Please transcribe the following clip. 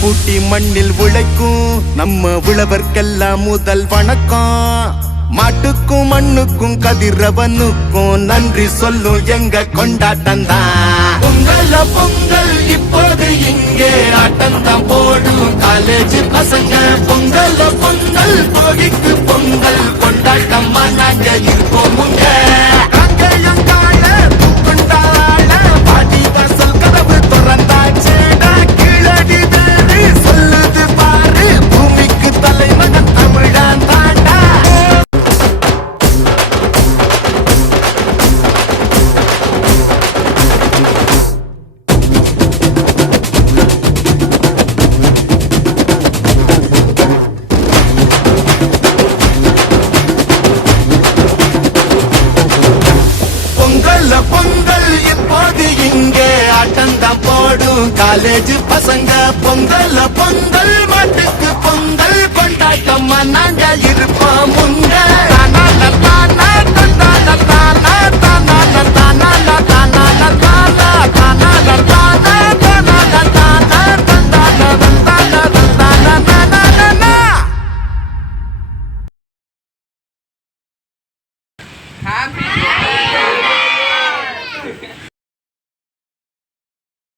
பூட்டி மண்ணில் உழைக்கும் நம்ம உழவர்க்கெல்லாம் முதல் வணக்கம். மாட்டுக்கும் மண்ணுக்கும் கதிரவனுக்கும் நன்றி சொல்லும் எங்க கொண்டாட்டம் தான். பொங்கல் பொங்கல் இப்போது இங்கே ஆட்டம் தான் போடும் காலேஜ் பசங்க. பொங்கல் பொங்கல் போகிக்கு பொங்கல் கொண்டாட்டமா நாங்க இருப்போம். பொங்கல் இப்போது இங்கே ஆட்டந்தான் போடும் காலேஜ் பசங்க. பொங்கல் பொங்கல் மாட்டுக்கு பொங்கல் கொண்டாட்டமா நாங்க இருப்போம் முங்க. தானா தானா தானா தானா தானா தானா தானா தானா தானா தானா